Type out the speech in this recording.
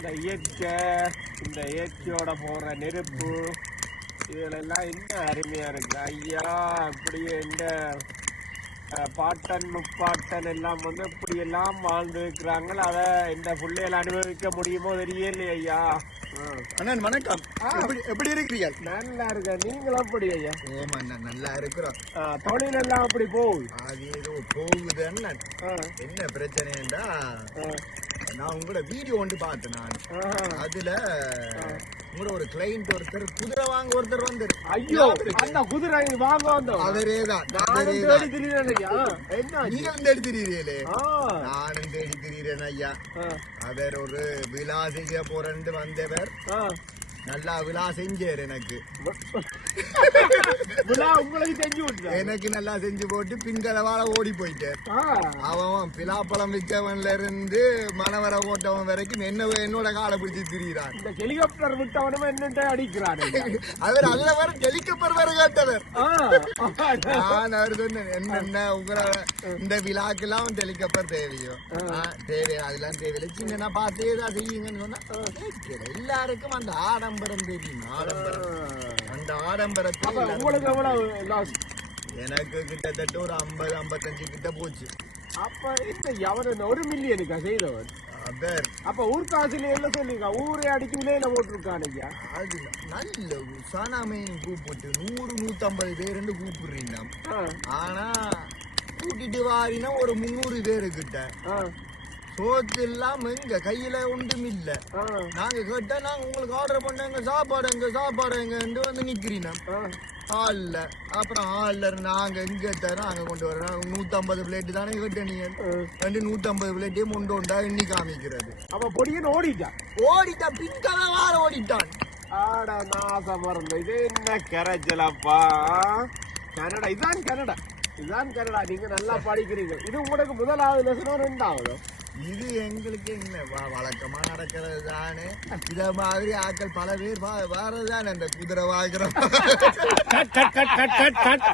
இந்த இயற்கை இந்த இயற்கையோட போற நெருப்பு இதுலெல்லாம் என்ன அருமையா இருக்கு. ஐயா அப்படியே இந்த பாட்டன் முப்பாட்டன் எல்லாம் வந்து இப்படி எல்லாம் வாழ்ந்து இருக்கிறாங்க அதை இந்த பிள்ளைகள் அனுபவிக்க முடியுமோ தெரியலையே ஐயா. அண்ணன் வணக்கம். எப்படி இருக்கிறீர்கள்? நல்லா இருக்க நீங்களும் அப்படி ஐயா. அண்ணன் நல்லா இருக்கிறோம். தொழில் எல்லாம் அப்படி போகுது. அது ஏதோ போகுது அண்ணன் என்ன பிரச்சனைண்டா நான் உங்களோட வீடியோ ஒன்று பார்த்தேன் நான். அதுல உங்களோட ஒரு கிளைண்ட் ஒருத்தர் குதிரை வாங்க ஒருத்தர் வந்தாரு. ஐயோ அந்த குதிரை வாங்க வந்தோம் அவரே தான் நானும் தேடி திரியிறேன் ஐயா. என்ன? நீங்களும் தேடி திரியிறீங்களே? நானும் தேடி திரியிறேன் ஐயா. அவர் ஒரு விழா செய்ய போறேன்னு வந்தவர். நல்லா விழா செஞ்சார் எனக்கு. எனக்கு நல்லா செஞ்சு போட்டு பின்கலவால ஓடி போயிட்டார். அவன் பிலாப்பழம் விற்கவன்ல இருந்து மணவர ஓட்டவன் வரைக்கும் என்ன என்னோட காலை பிடிச்சி திரியிறான். இந்த ஹெலிகாப்டர் விட்டவனும் என்னன்ட்டு அடிக்கிறான். அவர் அல்லவர் ஹெலிகாப்டர் வர கேட்டவர். நான் அவர் சொன்னேன் என்னென்ன உங்களை இந்த விழாக்கெல்லாம் ஹெலிகாப்டர் தேவையோ? தேவை அதெல்லாம் தேவையில்லை. சின்ன பார்த்து ஏதா செய்யுங்கன்னு சொன்னா. எல்லாருக்கும் அந்த ஆடம்பரம் தெரியும் ஆடம்பரம். அந்த ஆடம்பரத்தை உங்களுக்கு எவ்வளவு loss? எனக்கு கிட்டத்தட்ட ஒரு ஐம்பது ஐம்பத்தஞ்சு கிட்ட போச்சு. அப்ப இந்த ஒரு மில்லியனுக்கா செய்தவர் அவர் அப்ப ஊர் காசுல என்ன சொல்லிருக்கா ஊரே அடிச்சு விலையில போட்டிருக்கான் ஐயா. அது நல்ல சனாமையும் கூப்பிட்டு நூறு நூத்தம்பது பேருன்னு கூப்பிடுறீங்க. ஆனா கூட்டிட்டு வாரினா ஒரு முந்நூறு பேரு கிட்ட சோத்து இல்லாம எங்க கையில ஒன்றும் இல்ல. நாங்க கேட்டா நாங்க உங்களுக்கு ஆர்டர் பண்ணாங்க சாப்பாடு எங்க சாப்பாடு எங்கன்னு வந்து நிக்கிறீங்க. ஆள்ல. அப்புறம் ஆள்ல நாங்க எங்க தரோம் அங்க கொண்டு வரோம். நூத்தம்பது பிளேட் தானே கேட்ட நீங்க ரெண்டு நூத்தம்பது பிளேட்டையும் கொண்டு வந்தா எண்ணி காமிக்கிறது. அப்ப பொடியன் ஓடிட்டான் ஓடிட்டான் பின்கல வார ஓடிட்டான். ஆட நாசம் மறந்து இது என்ன கரைச்சலப்பா? கனடா இதான் கனடா. இதான் கனடா. நீங்க நல்லா படிக்கிறீங்க இது உங்களுக்கு முதலாவது லெசனோ ரெண்டாவது? இது எங்களுக்கு என்ன? வ- வழக்கமா நடக்கிறது தானே. இத மாதிரி ஆட்கள் பல பேர் வா- அந்த குதிரை வாங்குறோம்